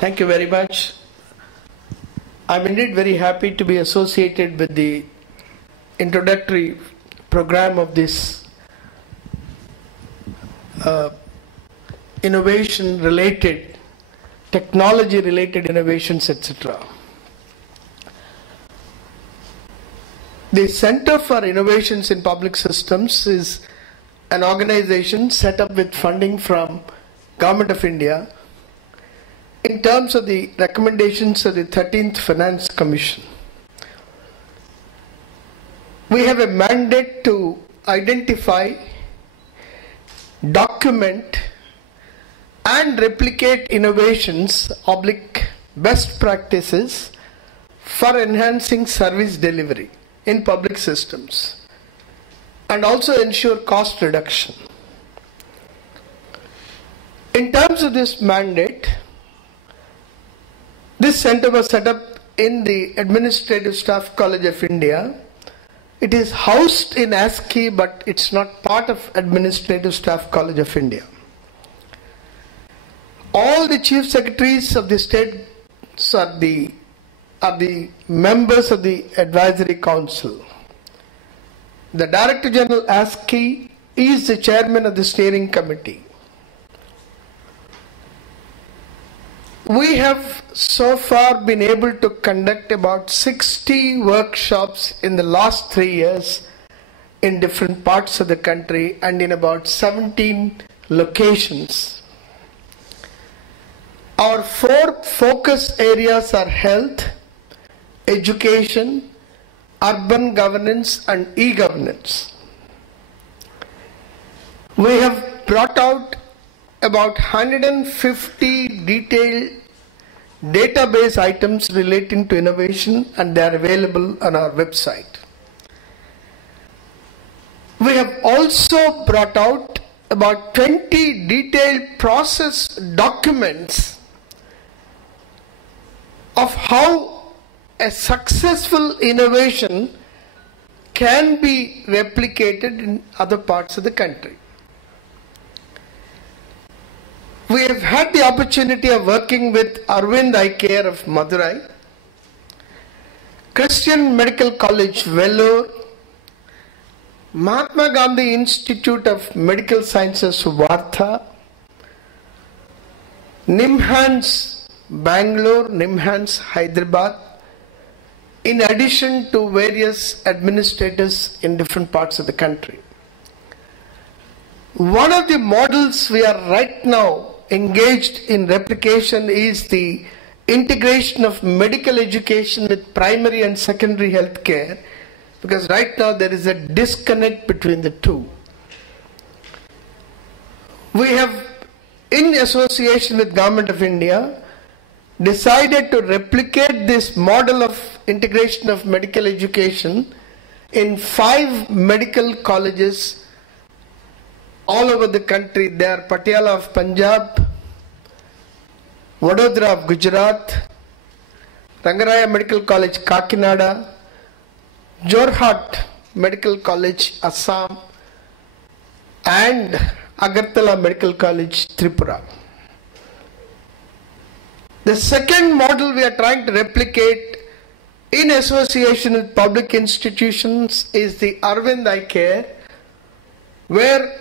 Thank you very much. I'm indeed very happy to be associated with the introductory program of this innovation-related, technology-related innovations, etc. The Center for Innovations in Public Systems is an organization set up with funding from Government of India in terms of the recommendations of the 13th Finance Commission. We have a mandate to identify, document and replicate innovations, best practices for enhancing service delivery in public systems and also ensure cost reduction. In terms of this mandate, this center was set up in the Administrative Staff College of India. It is housed in ASCII, but it's not part of Administrative Staff College of India. All the chief secretaries of the states are the members of the advisory council. The Director General ASCII is the chairman of the steering committee. We have so far been able to conduct about 60 workshops in the last 3 years in different parts of the country and in about 17 locations. Our 4 focus areas are health, education, urban governance and e-governance. We have brought out about 150 detailed database items relating to innovation, and they are available on our website. We have also brought out about 20 detailed process documents of how a successful innovation can be replicated in other parts of the country. We have had the opportunity of working with Arvind Eye Care of Madurai, Christian Medical College Vellore, Mahatma Gandhi Institute of Medical Sciences Vartha, NIMHANS Bangalore, NIMHANS Hyderabad, in addition to various administrators in different parts of the country. One of the models we are right now engaged in replication is the integration of medical education with primary and secondary health care, because right now there is a disconnect between the two. We have, in association with Government of India, decided to replicate this model of integration of medical education in 5 medical colleges all over the country. They are Patiala of Punjab, Vadodara of Gujarat, Rangaraya Medical College Kakinada, Jorhat Medical College Assam, and Agartala Medical College Tripura. The second model we are trying to replicate in association with public institutions is the Arvind Eye Care, where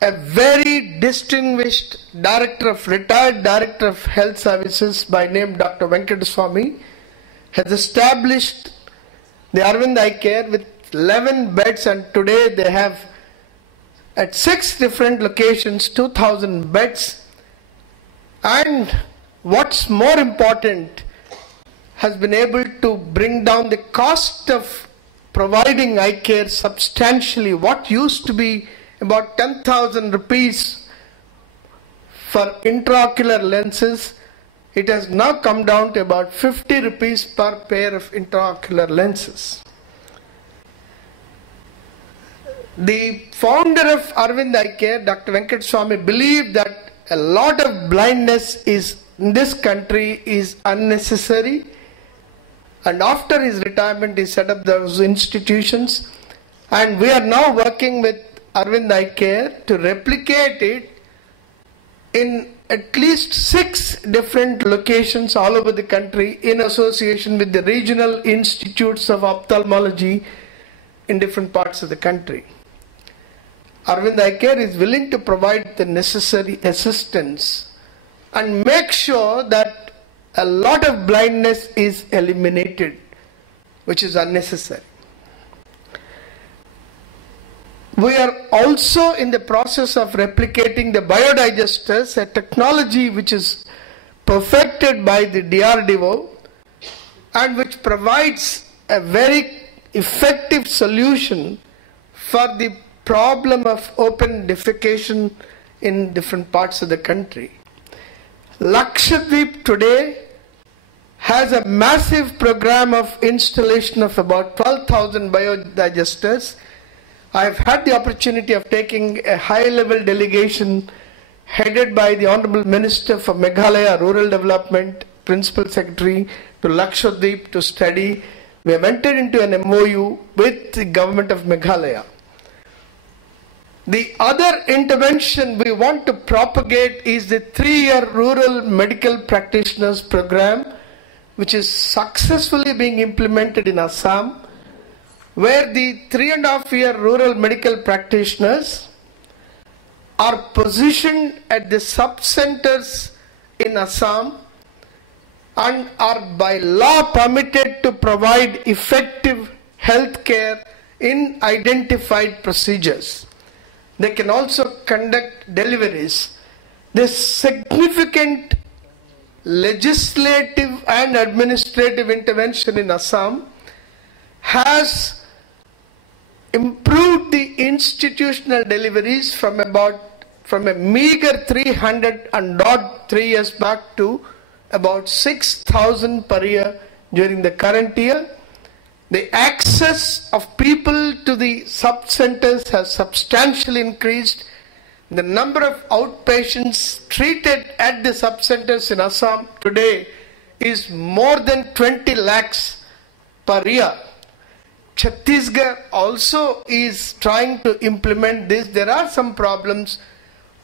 a very distinguished retired Director of Health Services by name Dr. Venkateswamy has established the Arvind Eye Care with 11 beds, and today they have at 6 different locations 2,000 beds, and what's more important, has been able to bring down the cost of providing eye care substantially. What used to be about 10,000 rupees for intraocular lenses, it has now come down to about 50 rupees per pair of intraocular lenses. The founder of Arvind Eye Care, Dr. Venkateswamy, believed that a lot of blindness in this country is unnecessary, and after his retirement he set up those institutions, and we are now working with Arvind Eye Care to replicate it in at least 6 different locations all over the country in association with the regional institutes of ophthalmology in different parts of the country. Arvind Eye Care is willing to provide the necessary assistance and make sure that a lot of blindness is eliminated, which is unnecessary. We are also in the process of replicating the biodigesters, a technology which is perfected by the DRDO and which provides a very effective solution for the problem of open defecation in different parts of the country. Lakshadweep today has a massive program of installation of about 12,000 biodigesters. I have had the opportunity of taking a high-level delegation headed by the Honorable Minister for Meghalaya Rural Development, Principal Secretary, to Lakshadweep to study. We have entered into an MOU with the government of Meghalaya. The other intervention we want to propagate is the 3-year Rural Medical Practitioners Program, which is successfully being implemented in Assam, where the 3.5-year rural medical practitioners are positioned at the sub-centers in Assam and are by law permitted to provide effective health care in identified procedures. They can also conduct deliveries. This significant legislative and administrative intervention in Assam has improved the institutional deliveries from a meager 300 and odd 3 years back to about 6,000 per year during the current year. The access of people to the sub-centers has substantially increased. The number of outpatients treated at the sub-centers in Assam today is more than 20 lakhs per year. Chhattisgarh also is trying to implement this. There are some problems.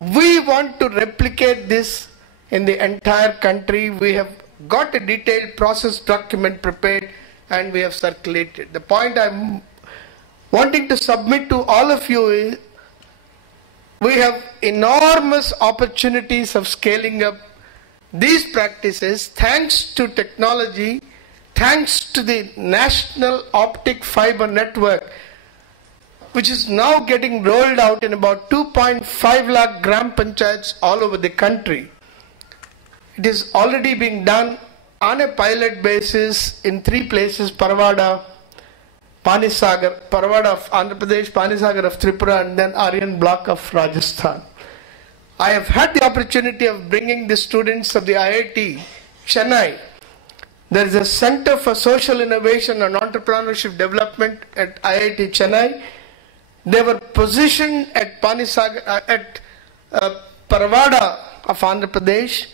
We want to replicate this in the entire country. We have got a detailed process document prepared and we have circulated. The point I'm wanting to submit to all of you is we have enormous opportunities of scaling up these practices thanks to technology, thanks to the National Optic Fiber Network, which is now getting rolled out in about 2.5 lakh gram panchayats all over the country. It is already being done on a pilot basis in 3 places: Parwada, Panisagar, Parwada of Andhra Pradesh, Panisagar of Tripura, and then Aryan block of Rajasthan. I have had the opportunity of bringing the students of the IIT Chennai. There is a Center for Social Innovation and Entrepreneurship Development at IIT Chennai. They were positioned at Panisagar, at Parwada of Andhra Pradesh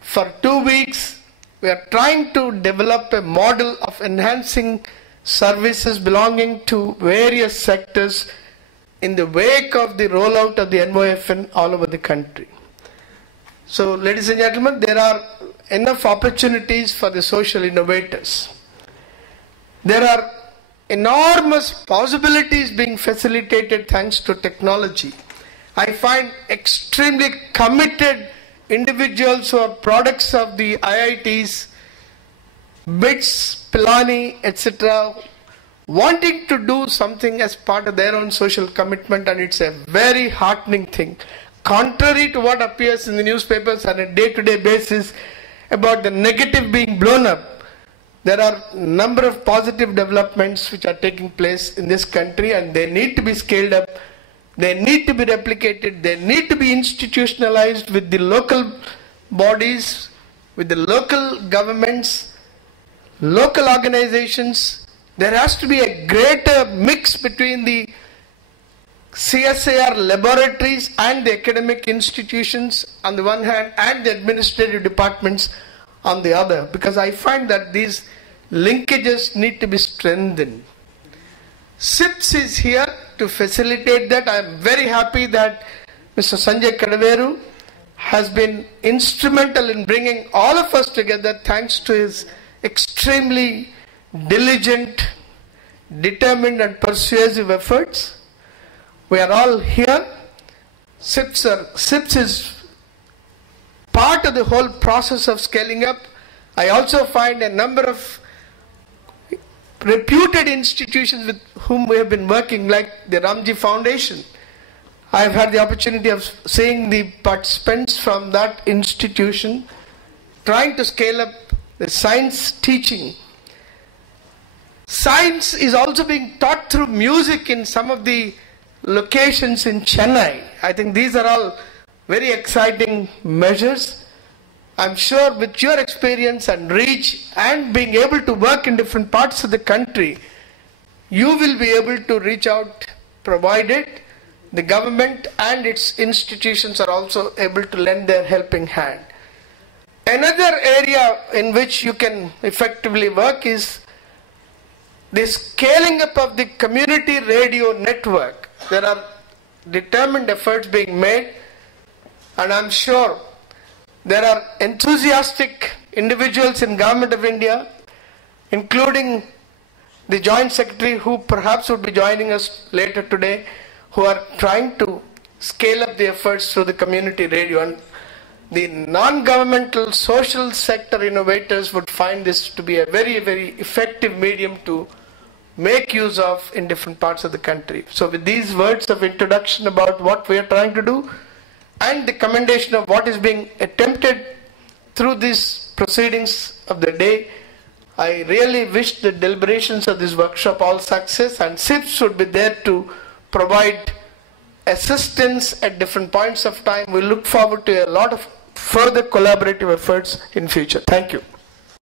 for 2 weeks. We are trying to develop a model of enhancing services belonging to various sectors in the wake of the rollout of the NOFN all over the country. So, ladies and gentlemen, there are enough opportunities for the social innovators. There are enormous possibilities being facilitated thanks to technology. I find extremely committed individuals who are products of the IITs, BITS, Pilani, etc., wanting to do something as part of their own social commitment, and it's a very heartening thing. Contrary to what appears in the newspapers on a day-to-day basis about the negative being blown up, there are a number of positive developments which are taking place in this country, and they need to be scaled up, they need to be replicated, they need to be institutionalized with the local bodies, with the local governments, local organizations. There has to be a greater mix between the CSIR laboratories and the academic institutions on the one hand and the administrative departments on the other, because I find that these linkages need to be strengthened. CIPS is here to facilitate that. I am very happy that Mr. Sanjay has been instrumental in bringing all of us together thanks to his extremely diligent, determined and persuasive efforts. We are all here. CIPS is part of the whole process of scaling up. I also find a number of reputed institutions with whom we have been working, like the Ramji Foundation. I have had the opportunity of seeing the participants from that institution trying to scale up the science teaching. Science is also being taught through music in some of the locations in Chennai. I think these are all very exciting measures. I'm sure with your experience and reach and being able to work in different parts of the country, you will be able to reach out, provided the government and its institutions are also able to lend their helping hand. Another area in which you can effectively work is the scaling up of the community radio network. There are determined efforts being made, and I'm sure there are enthusiastic individuals in Government of India, including the Joint Secretary, who perhaps would be joining us later today, who are trying to scale up the efforts through the community radio. And the non-governmental social sector innovators would find this to be a very, very effective medium to make use of in different parts of the country. So with these words of introduction about what we are trying to do and the commendation of what is being attempted through these proceedings of the day, I really wish the deliberations of this workshop all success, and CIPS should be there to provide assistance at different points of time. We look forward to a lot of further collaborative efforts in future. Thank you.